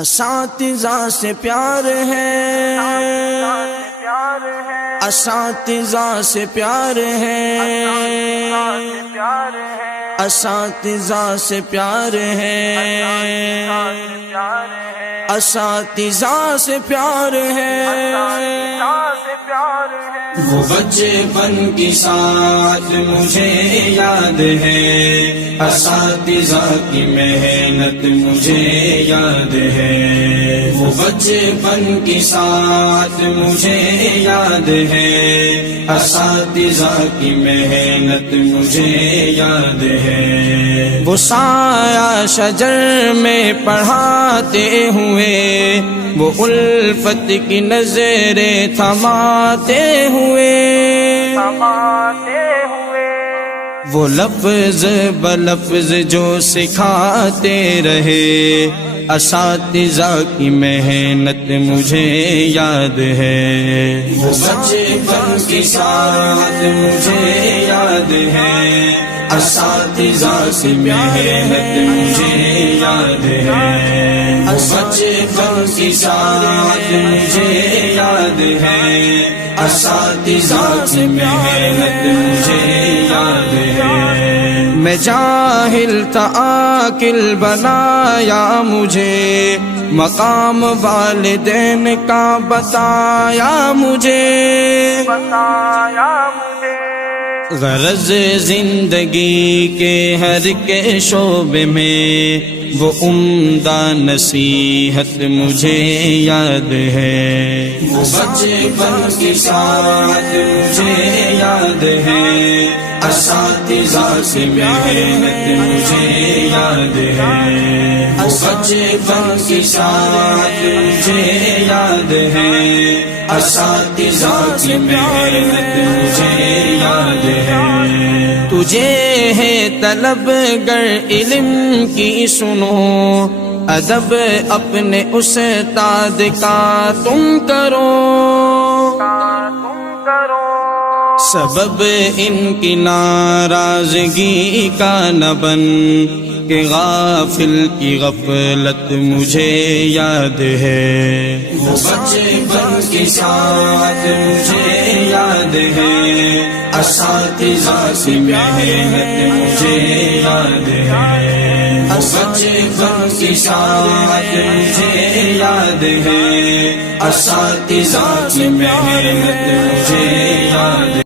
اساتذہ سے پیار ہے، اساتذہ سے پیار ہے، اساتذہ سے پیار ہے، اساتذہ سے پیار ہے۔ وہ بچپن کی ساتھ مجھے یاد ہے، اساتذہ کی محنت مجھے یاد ہے۔ وہ بچپن کی ساتھ مجھے یاد ہے، اساتذہ کی محنت مجھے یاد ہے۔ وہ سایہ شجر میں پڑھاتے ہوئے، وہ الفت کی نظریں تھماتے ہوئے، وہ لفظ بلفظ جو سکھاتے رہے، اساتذہ کی محنت مجھے یاد ہے۔ وہ بچپن کی ساتھ مجھے یاد ہے، اساتذہ کی محنت مجھے یاد ہے۔ وہ بچپن کی ساتھ مجھے یاد ہے، اساتذہ کی محنت مجھے یاد ہے۔ میں جاہل تھا عاقل بنایا مجھے، مقام والدین کا بتایا مجھے، غرض زندگی کے ہر کے شعبے میں وہ عمدہ نصیحت مجھے یاد ہے۔ وہ بچپن کی ساتھ مجھے یاد ہے، اساتذہ کی محنت مجھے یاد ہے۔ وہ بچپن کی ساتھ مجھے یاد ہے، اساتذہ کی محنت مجھے یاد ہے۔ تجھے ہے طلب گر علم کی سنو، ادب اپنے استاد کا تم کرو، سبب ان کی ناراضگی کا نہ بن کہ غافل کی غفلت مجھے یاد ہے۔ وہ بچپن کی ساتھ مجھے یاد ہے، اساتذہ کی محنت مجھے یاد ہے۔ وہ بچپن کی ساتھ مجھے یاد ہے، اساتذہ کی محنت مجھے یاد ہے۔